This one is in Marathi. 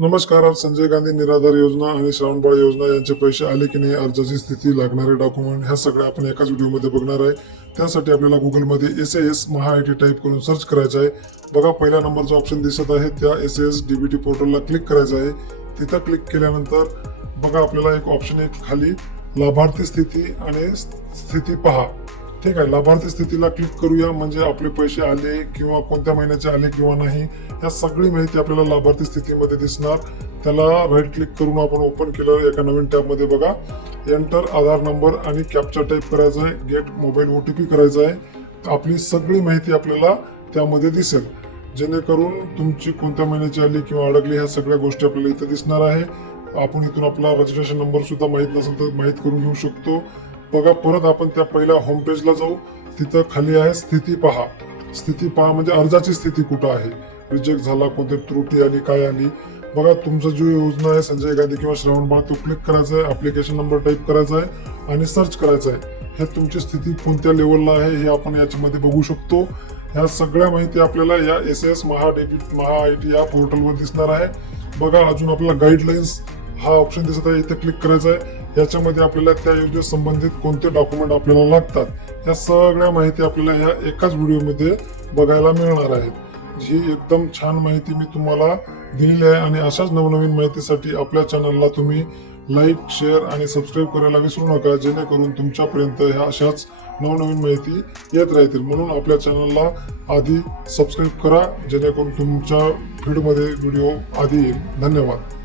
नमस्कार. आज संजय गांधी निराधार योजना आणि श्रावणबाळ योजना यांचे पैसे आले की नाही, अर्जाची स्थिती, लागणारे डॉक्युमेंट ह्या सगळ्या आपण एकाच व्हिडिओमध्ये बघणार आहे. त्यासाठी आपल्याला गुगलमध्ये SAS महाआयटी टाईप करून सर्च करायचं आहे. बघा, पहिल्या नंबरचा ऑप्शन दिसत आहे, त्या SAS DBT पोर्टलला क्लिक करायचं आहे. तिथं क्लिक केल्यानंतर बघा आपल्याला एक ऑप्शन आहे खाली, लाभार्थी स्थिती आणि स्थिती पहा. ठीक आहे, लाभार्थी स्थितीला क्लिक करूया म्हणजे आपले पैसे आले किंवा कोणत्या महिन्याचे आले किंवा नाही या सगळी माहिती आपल्याला लाभार्थी स्थितीमध्ये दिसणार. त्याला राईट क्लिक करून आपण ओपन केलं एका नवीन टॅबमध्ये. बघा, एंटर आधार नंबर आणि कॅप्चा टाईप करायचा आहे, गेट मोबाईल OTP करायचा आहे. आपली सगळी माहिती आपल्याला त्यामध्ये दिसेल, जेणेकरून तुमची कोणत्या महिन्याची आली किंवा अडकली ह्या सगळ्या गोष्टी आपल्याला इथे दिसणार आहे. आपण इथून आपला रजिस्ट्रेशन नंबर सुद्धा माहीत नसेल तर माहीत करून घेऊ शकतो. बघा, परत आपण त्या पहिल्या होम पेजला जाऊ. तिथं खाली आहे स्थिती पहा. स्थिती पहा म्हणजे अर्जाची स्थिती कुठं आहे, रिजेक्ट झाला, कोणती त्रुटी आली, काय आली. बघा, तुमचं जो योजना आहे संजय गांधी किंवा श्रावणबाळ, तो क्लिक करायचा आहे, ऍप्लिकेशन नंबर टाईप करायचा आहे आणि सर्च करायचा आहे. हे तुमची स्थिती कोणत्या लेवलला आहे हे आपण याच्यामध्ये बघू शकतो. ह्या सगळ्या माहिती आपल्याला या SAS महाआयटी या पोर्टलवर दिसणार आहे. बघा, अजून आपल्याला गाईडलाईन्स हा ऑप्शन दिसत आहे, इथे क्लिक करायचा आहे. याच्यामध्ये आपल्याला त्या योजने संबंधित कोणते डॉक्युमेंट आपल्याला लागतात या सगळ्या माहिती आपल्याला या एकाच व्हिडिओमध्ये बघायला मिळणार आहेत. जी एकदम छान माहिती मी तुम्हाला दिलेली आहे आणि अशाच नवनवीन माहितीसाठी आपल्या चॅनलला तुम्ही लाईक, शेअर आणि सबस्क्राईब करायला विसरू नका, जेणेकरून तुमच्यापर्यंत ह्या अशाच नवनवीन माहिती येत राहतील. म्हणून आपल्या चॅनलला आधी सबस्क्राईब करा, जेणेकरून तुमच्या फीडमध्ये व्हिडिओ आधी येईल. धन्यवाद.